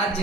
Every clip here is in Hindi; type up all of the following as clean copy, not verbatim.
आज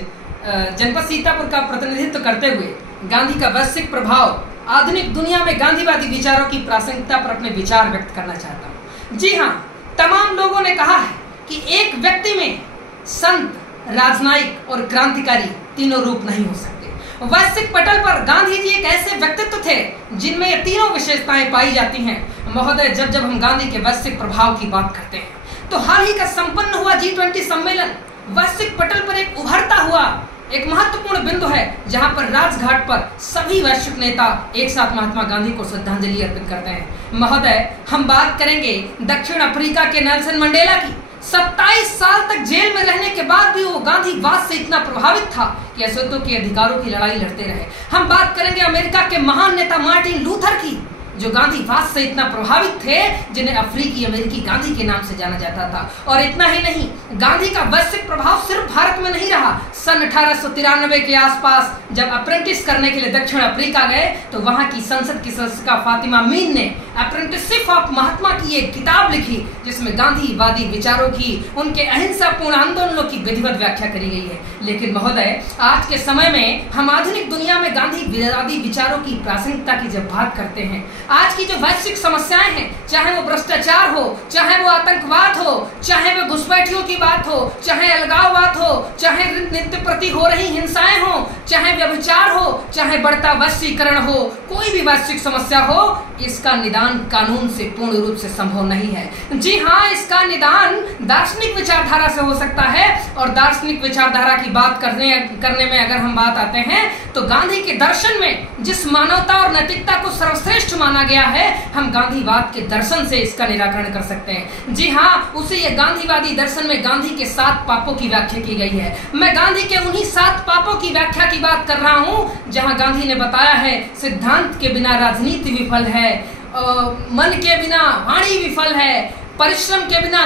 जनपद सीतापुर का प्रतिनिधित्व करते हुए गांधी का वैश्विक प्रभाव आधुनिक दुनिया में गांधीवादी विचारों की प्रासंगिकता पर अपने विचार व्यक्त करना चाहता हूँ। जी हाँ, तमाम लोगों ने कहा है कि एक व्यक्ति में संत, राजनयिक और क्रांतिकारी तीनों रूप नहीं हो सकते। वैश्विक पटल पर गांधी जी एक ऐसे व्यक्तित्व थे जिनमें ये तीनों विशेषताएं पाई जाती हैं। महोदय, जब हम गांधी के वैश्विक प्रभाव की बात करते हैं तो हाल ही का संपन्न हुआ G20 सम्मेलन वैश्विक पटल पर एक उभरता हुआ एक महत्वपूर्ण बिंदु है, जहां पर राजघाट पर सभी वैश्विक नेता एक साथ महात्मा गांधी को श्रद्धांजलि अर्पित करते हैं। महोदय, हम बात करेंगे दक्षिण अफ्रीका के नेल्सन मंडेला की। 27 साल तक जेल में रहने के बाद भी वो गांधीवाद से इतना प्रभावित था कि अशोतों के अधिकारों की लड़ाई लड़ते रहे। हम बात करेंगे अमेरिका के महान नेता मार्टिन लूथर की, जो गांधीवाद से इतना प्रभावित थे, जिन्हें अफ्रीकी अमेरिकी गांधी के नाम से जाना जाता था। और इतना ही नहीं, गांधी का वैश्विक प्रभाव सिर्फ भारत में नहीं रहा। सन 1893 के आसपास जब अप्रेंटिस करने के लिए दक्षिण अफ्रीका गए तो वहां की संसद की सदस्य फातिमा मीन ने अप्रेंटिसशिप ऑफ महात्मा की एक किताब लिखी, जिसमें गांधीवादी विचारों की, उनके अहिंसापूर्ण आंदोलनों की विधिवत व्याख्या करी गई है। लेकिन महोदय, आज के समय में हम आधुनिक दुनिया में गांधीवादी विचारों की प्रासंगिकता की जब बात करते हैं, आज की जो वैश्विक समस्याएं हैं, चाहे वो भ्रष्टाचार हो, चाहे वो आतंकवाद हो, चाहे वो घुसपैठियों की बात हो, चाहे अलगाववाद हो, चाहे नृत्य प्रति हो रही हिंसाएं हो, चाहे व्यभिचार हो, चाहे बढ़ता वैश्वीकरण हो, कोई भी वैश्विक समस्या हो, इसका निदान कानून से पूर्ण रूप से संभव नहीं है। जी हाँ, इसका निदान दार्शनिक विचारधारा से हो सकता है। और दार्शनिक विचारधारा की बात करने में अगर हम बात आते हैं तो गांधी के दर्शन में जिस मानवता और नैतिकता को सर्वश्रेष्ठ माना गया है, हम गांधीवाद के दर्शन से इसका निराकरण कर सकते हैं। जी हाँ, उसे ये गांधीवादी दर्शन में गांधी के 7 पापों की व्याख्या की गई है। मैं गांधी के उन्हीं 7 पापों की व्याख्या की बात कर रहा हूँ, जहां गांधी ने बताया है सिद्धांत के बिना राजनीति विफल है, मन के बिना वाणी विफल है, परिश्रम के बिना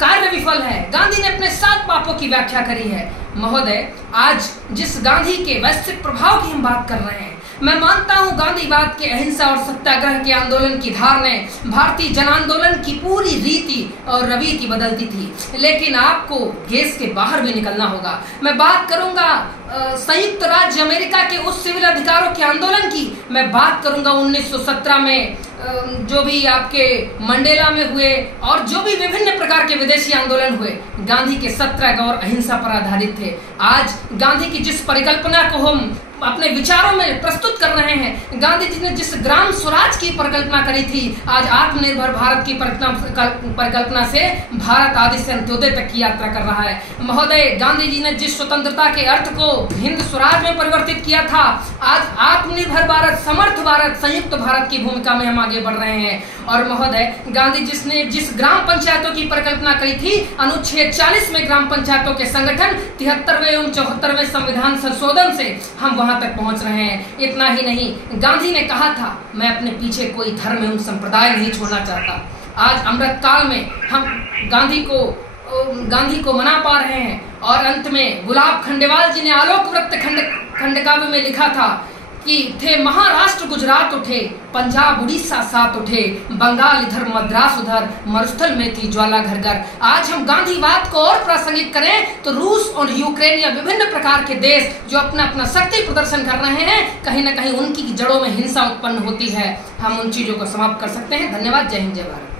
कार्य विफल है। गांधी ने अपने 7 पापों की व्याख्या करी है। महोदय, आज जिस गांधी के वैश्विक प्रभाव की हम बात कर रहे हैं, मैं मानता हूं गांधीवाद के अहिंसा और सत्याग्रह के आंदोलन की धार ने भारतीय जन आंदोलन की पूरी रीति और रवैया बदलती थी। लेकिन आपको देश के बाहर भी निकलना होगा। मैं बात करूंगा संयुक्त राज्य अमेरिका के उस सिविल अधिकारों के आंदोलन की। मैं बात करूंगा 1917 में जो भी आपके मंडेला में हुए और जो भी विभिन्न प्रकार के विदेशी आंदोलन हुए, गांधी के सत्याग्रह और अहिंसा पर आधारित थे। आज गांधी की जिस परिकल्पना को हम अपने विचारों में प्रस्तुत कर रहे हैं, गांधी जी ने जिस ग्राम स्वराज की परिकल्पना करी थी, आज आत्मनिर्भर भारत की परिकल्पना से भारत आदि से अंत्योदय तक की यात्रा कर रहा है। महोदय, गांधी जी ने जिस स्वतंत्रता के अर्थ को हिंद स्वराज में परिवर्तित किया था, आज आत्मनिर्भर भारत, समर्थ भारत, संयुक्त भारत की भूमिका में हम आगे बढ़ रहे हैं। और महोदय, गांधी जिसने जिस ग्राम पंचायतों की परिकल्पना करी थी, अनुच्छेद 40 में ग्राम पंचायतों के संगठन, 73वें एवं 74वें संविधान संशोधन से हम वहां तक पहुंच रहे हैं। इतना ही नहीं, गांधी ने कहा था, मैं अपने पीछे कोई धर्म एवं संप्रदाय नहीं छोड़ना चाहता। आज अमृत काल में हम गांधी को मना पा रहे हैं। और अंत में गुलाब खंडेवाल जी ने आलोक वृत्त खंडकाव्य में लिखा था कि थे महाराष्ट्र गुजरात उठे, पंजाब उड़ीसा साथ उठे, बंगाल इधर मद्रास उधर, मरुस्थल में थी ज्वाला घर घर। आज हम गांधीवाद को और प्रासंगिक करें तो रूस और यूक्रेन या विभिन्न प्रकार के देश जो अपना अपना शक्ति प्रदर्शन कर रहे हैं, कहीं ना कहीं उनकी जड़ों में हिंसा उत्पन्न होती है। हम उन चीजों को समाप्त कर सकते हैं। धन्यवाद। जय हिंद, जय भारत।